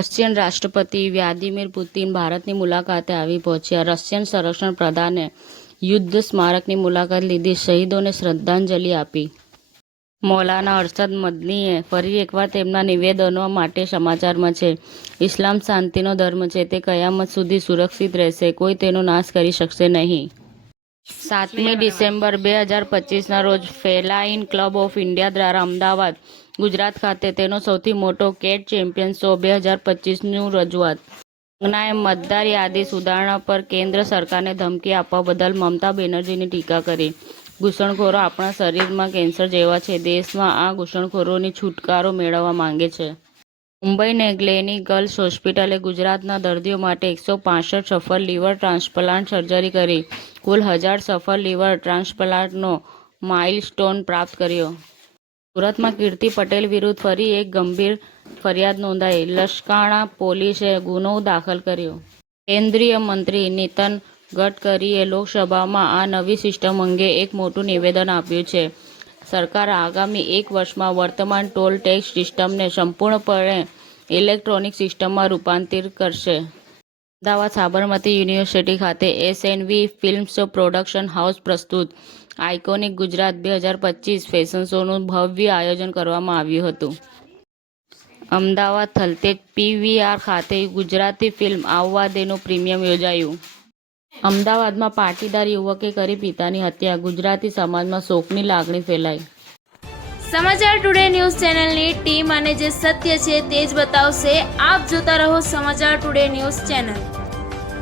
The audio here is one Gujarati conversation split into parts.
રશિયન રાષ્ટ્રપતિ વ્લાદિમીર પુતિન ભારતની મુલાકાતે આવી પહોંચ્યા. રશિયન સંરક્ષણ પ્રધાને યુદ્ધ સ્મારકની મુલાકાત લીધી, શહીદોને શ્રદ્ધાંજલિ આપી. મૌલાના અરશદ મદનીએ ફરી એકવાર તેમના નિવેદનો માટે સમાચારમાં છે. ઇસ્લામ શાંતિનો ધર્મ છે. તે કયામત સુધી સુરક્ષિત રહેશે. કોઈ તેનો નાશ કરી શકશે નહીં. 7મી ડિસેમ્બર 2025ના રોજ ફેલાઇન ક્લબ ઓફ ઇન્ડિયા દ્વારા અમદાવાદ, ગુજરાત ખાતે તેનો સૌથી મોટો કેટ ચેમ્પિયન શો 2025નું રજૂઆત. કંગનાએ મતદાર યાદી સુધારણા પર કેન્દ્ર સરકારને ધમકી આપવા બદલ મમતા બેનર્જીની ટીકા કરી. ઘૂસણખોરો આપણા શરીરમાં કેન્સર જેવા છે. દેશમાં આ ઘૂસણખોરોની છુટકારો મેળવવા માંગે છે. મુંબઈની ગ્લેની ગર્લ્સ હોસ્પિટલે ગુજરાતના દર્દીઓ માટે 165 સફળ લીવર ટ્રાન્સપ્લાન્ટ સર્જરી કરી કુલ 1000 સફળ લીવર ટ્રાન્સપ્લાન્ટનો માઇલસ્ટોન પ્રાપ્ત કર્યો. સુરતમાં કીર્તિ પટેલ વિરુદ્ધ ફરી એક ગંભીર ફરિયાદ નોંધાઈ. લસકાણા પોલીસે ગુનો દાખલ કર્યો. કેન્દ્રીય મંત્રી નીતિન ગડકરીએ લોકસભામાં આ નવી સિસ્ટમ અંગે એક મોટું નિવેદન આપ્યું છે. સરકાર આગામી 1 વર્ષમાં વર્તમાન ટોલ ટેક્સ સિસ્ટમને સંપૂર્ણપણે ઇલેક્ટ્રોનિક સિસ્ટમમાં રૂપાંતરિત કરશે. અમદાવાદ સાબરમતી યુનિવર્સિટી ખાતે એસએનવી ફિલ્મ્સ પ્રોડક્શન હાઉસ પ્રસ્તુત આઇકોનિક ગુજરાત 2025 ફેશન શોનું ભવ્ય આયોજન કરવામાં આવ્યું હતું. અમદાવાદ થલતેજ પીવીઆર ખાતે ગુજરાતી ફિલ્મ આવવા દેનું પ્રીમિયર યોજાયું. અમદાવાદમાં પાટીદાર યુવકે કરી પિતાની હત્યા. ગુજરાતી સમાજમાં શોકની લાગણી ફેલાઈ. સમાચાર ટુડે ન્યૂઝ ચેનલની ટીમ અને જે સત્ય છે તે જ બતાવશે. આપ જોતા રહો સમાચાર ટુડે ન્યૂઝ ચેનલ.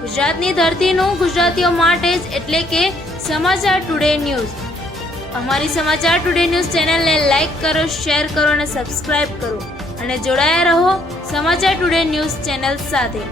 ગુજરાતની ધરતીનું ગુજરાતીઓ માટે જ, એટલે કે સમાચાર ટુડે ન્યૂઝ. અમારી સમાચાર ટુડે ન્યૂઝ ચેનલને લાઈક કરો, શેર કરો અને સબસ્ક્રાઇબ કરો અને જોડાયા રહો સમાચાર ટુડે ન્યૂઝ ચેનલ સાથે.